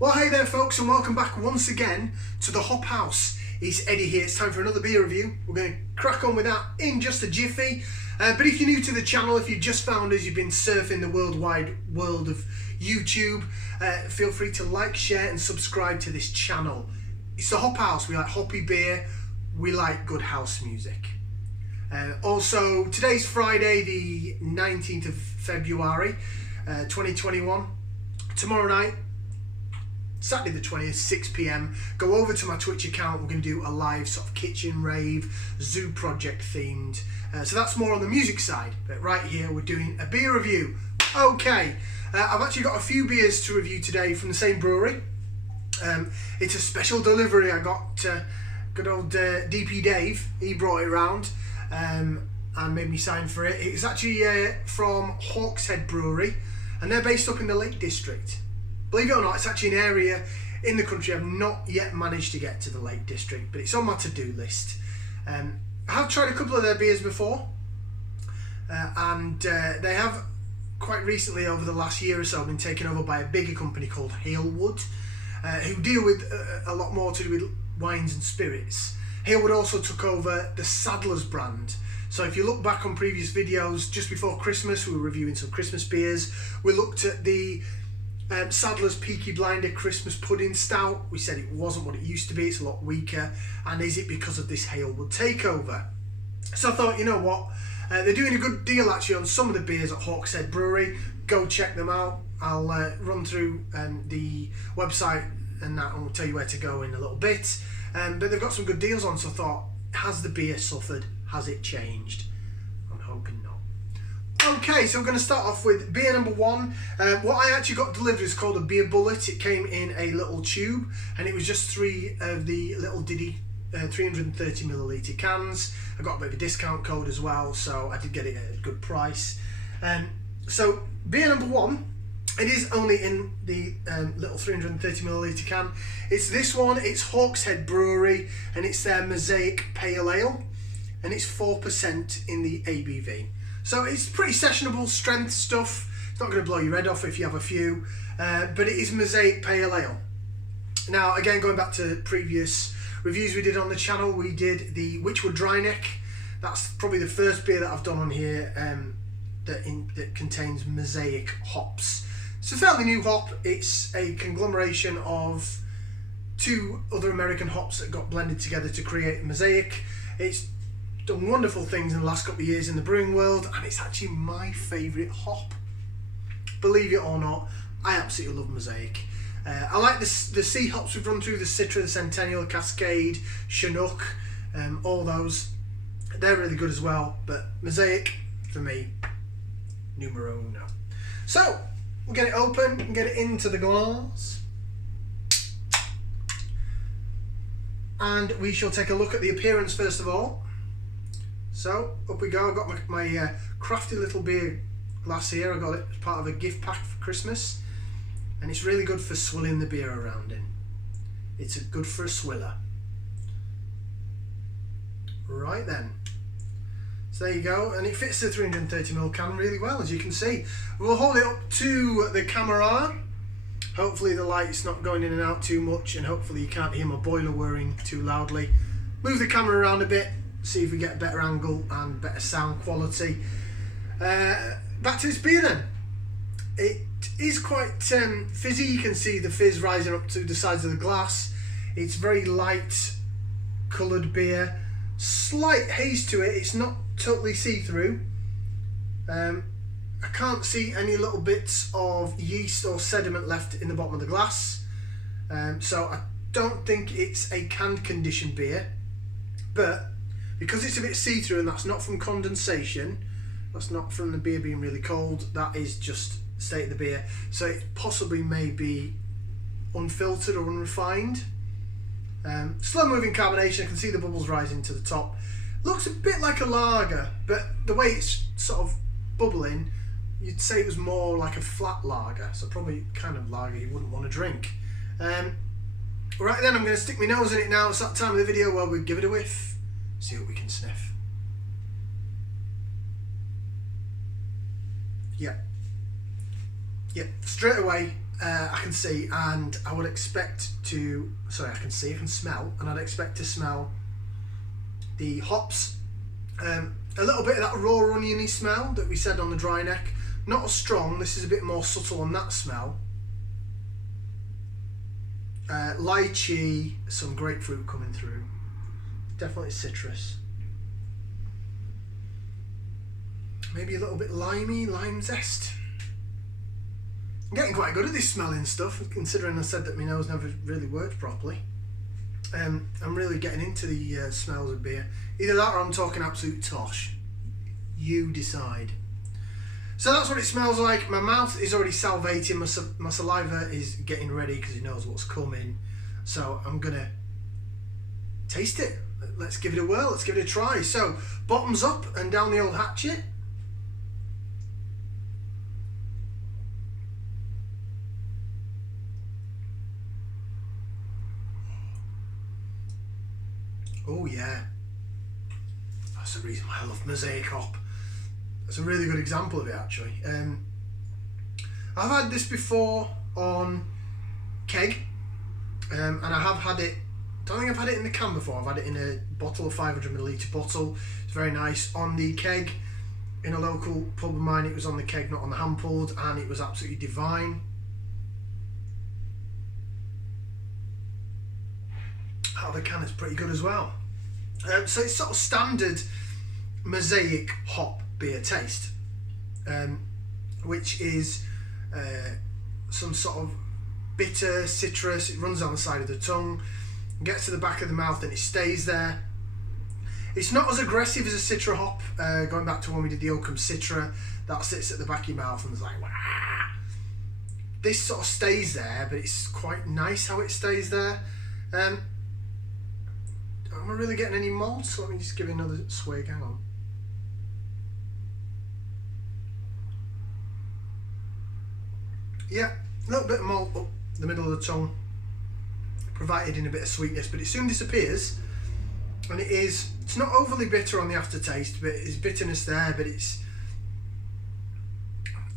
Well, hey there folks, and welcome back once again to the Hop House. It's Eddie here. It's time for another beer review. We're going to crack on with that in just a jiffy. But if you're new to the channel, if you just found us, you've been surfing the worldwide world of YouTube, feel free to like, share and subscribe to this channel. It's the Hop House. We like hoppy beer. We like good house music. Also, today's Friday, the 19th of February, 2021. Tomorrow night, Saturday the 20th, 6 PM, go over to my Twitch account. We're going to do a live sort of kitchen rave, zoo project themed. So that's more on the music side, but right here we're doing a beer review. Okay, I've actually got a few beers to review today from the same brewery. It's a special delivery. I got good old DP Dave. He brought it around and made me sign for it. It's actually from Hawskhead Brewery, and they're based up in the Lake District. Believe it or not, it's actually an area in the country I've not yet managed to get to, the Lake District, but it's on my to-do list. I have tried a couple of their beers before, and they have quite recently, over the last year or so, been taken over by a bigger company called Halewood, who deal with a lot more to do with wines and spirits. Halewood also took over the Sadler's brand. So if you look back on previous videos, just before Christmas, we were reviewing some Christmas beers. We looked at the Sadler's Peaky Blinder Christmas Pudding Stout. We said it wasn't what it used to be, it's a lot weaker, and is it because of this Halewood takeover? So I thought, you know what, they're doing a good deal actually on some of the beers at Hawskhead Brewery. Go check them out. I'll run through the website and that, and we'll tell you where to go in a little bit. But they've got some good deals on, so I thought, has the beer suffered? Has it changed? I'm hoping not. Okay, so we're going to start off with beer number one. What I actually got delivered is called a beer bullet. It came in a little tube, and it was just 3 of the little Eddy 330ml cans. I got a bit of a discount code as well, so I did get it at a good price. So beer number one, it is only in the little 330ml can. It's this one. It's Hawkshead Brewery, and it's their Mosaic Pale Ale, and it's 4% in the ABV. So it's pretty sessionable strength stuff. It's not going to blow your head off if you have a few, but it is Mosaic Pale Ale. Now, again, going back to previous reviews we did on the channel, we did the Witchwood Dry Neck. That's probably the first beer that I've done on here that contains Mosaic hops. It's a fairly new hop. It's a conglomeration of 2 other American hops that got blended together to create Mosaic. It's done wonderful things in the last couple of years in the brewing world, and it's actually my favourite hop. Believe it or not, I absolutely love Mosaic. I like the C hops we've run through, the Citra, the Centennial, Cascade, Chinook, all those. They're really good as well, but Mosaic, for me, numero uno. So, we'll get it open and get it into the glass. And we shall take a look at the appearance first of all. So, up we go. I've got my crafty little beer glass here. I got it as part of a gift pack for Christmas. And it's really good for swilling the beer around in. It's good for a swiller. Right then. So there you go. And it fits the 330ml can really well, as you can see. We'll hold it up to the camera. Hopefully the light's not going in and out too much, and hopefully you can't hear my boiler whirring too loudly. Move the camera around a bit. See if we get a better angle and better sound quality. Back to this beer then. It is quite fizzy. You can see the fizz rising up to the sides of the glass. It's very light coloured beer. Slight haze to it. It's not totally see-through. I can't see any little bits of yeast or sediment left in the bottom of the glass. So I don't think it's a canned condition beer. But because it's a bit see-through, and that's not from condensation, that's not from the beer being really cold, that is just the state of the beer. So it possibly may be unfiltered or unrefined. Slow moving carbonation. I can see the bubbles rising to the top. Looks a bit like a lager, but the way it's sort of bubbling, you'd say it was more like a flat lager. So probably kind of lager you wouldn't want to drink. Right then, I'm going to stick my nose in it now. It's that time of the video where we give it a whiff. See what we can sniff. Yep, straight away I can see, and I would expect to, sorry, I can smell, and I'd expect to smell the hops. A little bit of that raw oniony smell that we said on the dry neck. Not as strong, this is a bit more subtle on that smell. Lychee, some grapefruit coming through. Definitely citrus. Maybe a little bit limey, lime zest. I'm getting quite good at this smelling stuff, considering I said that my nose never really worked properly. I'm really getting into the smells of beer. Either that or I'm talking absolute tosh. You decide. So that's what it smells like. My mouth is already salivating. My saliva is getting ready because it knows what's coming. So I'm going to taste it. Let's give it a whirl. Let's give it a try. So bottoms up and down the old hatchet. Oh yeah, that's the reason why I love Mosaic hop. That's a really good example of it actually. I've had this before on keg, and I have had it, don't think I've had it in the can before. I've had it in a bottle, a 500ml bottle. It's very nice. On the keg, in a local pub of mine, it was on the keg, not on the hand pulled, and it was absolutely divine. Out of the can, it's pretty good as well. So it's sort of standard Mosaic hop beer taste, which is some sort of bitter citrus. It runs down the side of the tongue, gets to the back of the mouth, and it stays there. It's not as aggressive as a Citra hop. Going back to when we did the Oakham Citra, that sits at the back of your mouth and it's like, wah! This sort of stays there, but it's quite nice how it stays there. Am I really getting any malt? So let me just give it another swig, hang on. Yeah, a little bit of malt up the middle of the tongue, provided in a bit of sweetness, but it soon disappears. And it's not overly bitter on the aftertaste, but it's bitterness there, but it's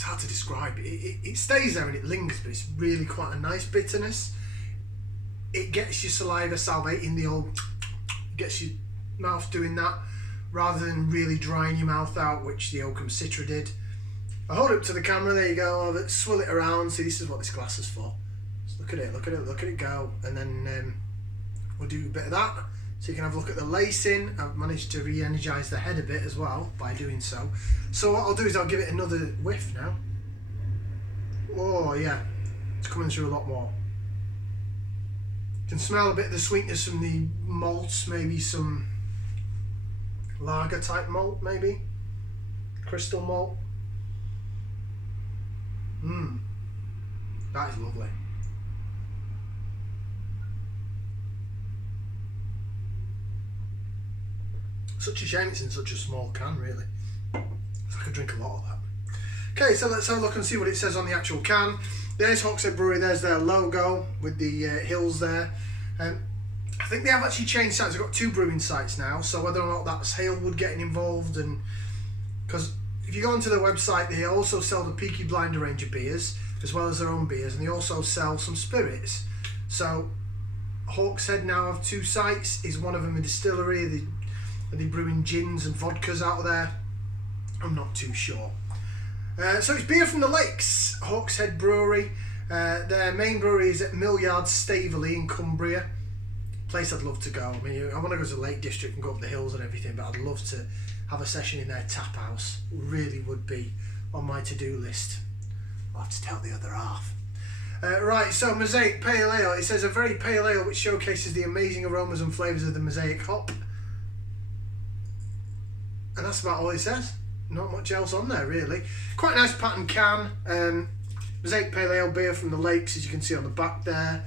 hard to describe. It stays there and it lingers, but it's really quite a nice bitterness. It gets your saliva salivating, the old, gets your mouth doing that, rather than really drying your mouth out, which the Oakham Citra did. I hold it up to the camera, there you go, I'll swill it around. See, this is what this glass is for. Just look at it, look at it, look at it go. And then we'll do a bit of that, so you can have a look at the lacing. I've managed to re-energise the head a bit as well by doing so. So what I'll do is I'll give it another whiff now. Oh yeah, it's coming through a lot more. You can smell a bit of the sweetness from the malts, maybe some lager type malt, maybe crystal malt. That is lovely. Such a shame it's in such a small can, really. I could drink a lot of that. Okay, so let's have a look and see what it says on the actual can. There's Hawskhead Brewery, there's their logo with the hills there. I think they have actually changed sites. They've got 2 brewing sites now, so whether or not that's Halewood getting involved, and because if you go onto their website, they also sell the Peaky Blinder range of beers, as well as their own beers, and they also sell some spirits. So Hawkshead now have 2 sites. Is one of them a distillery? Are they brewing gins and vodkas out of there? I'm not too sure. So it's beer from the lakes, Hawkshead Brewery. Their main brewery is at Millyard Staveley in Cumbria. Place I'd love to go. I mean, I want to go to the Lake District and go up the hills and everything, but I'd love to have a session in their tap house. Really would be on my to-do list. I'll have to tell the other half. Right, so Mosaic Pale Ale. It says a very pale ale which showcases the amazing aromas and flavours of the Mosaic hop. And that's about all it says. Not much else on there, really. Quite a nice pattern can. Mosaic Pale Ale beer from the lakes, as you can see on the back there.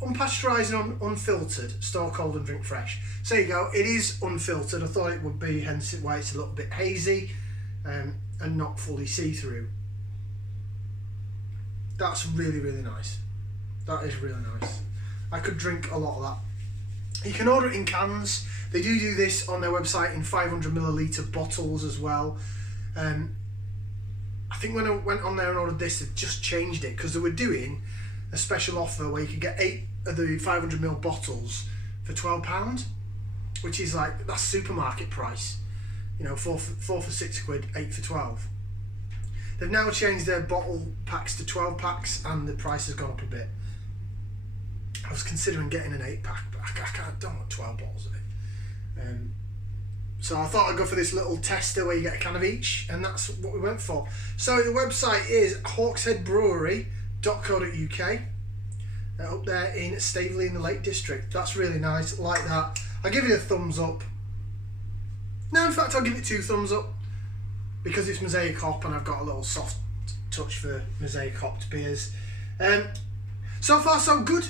Unpasteurised and unfiltered. Store cold and drink fresh. So there you go. It is unfiltered. I thought it would be, hence why it's a little bit hazy and not fully see-through. That's really, really nice. That is really nice. I could drink a lot of that. You can order it in cans. They do this on their website in 500ml bottles as well. I think when I went on there and ordered this, they've just changed it because they were doing a special offer where you could get 8 of the 500ml bottles for £12, which is like, that's supermarket price. You know, 4 for £6, 8 for 12. They've now changed their bottle packs to 12 packs and the price has gone up a bit. I was considering getting an 8-pack, but I don't want 12 bottles of it. So I thought I'd go for this little tester where you get a can of each, and that's what we went for. So the website is hawksheadbrewery.co.uk, up there in Staveley in the Lake District. That's really nice, like that. I'll give it a thumbs up. No, in fact I'll give it 2 thumbs up, because it's Mosaic hop and I've got a little soft touch for Mosaic hopped beers. So far so good.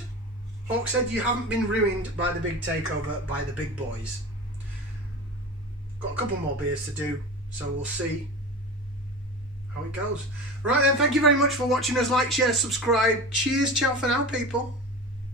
Hawkshead, you haven't been ruined by the big takeover by the big boys. Got a couple more beers to do, so we'll see how it goes. Right then, thank you very much for watching us. Like, share, subscribe. Cheers, ciao for now, people.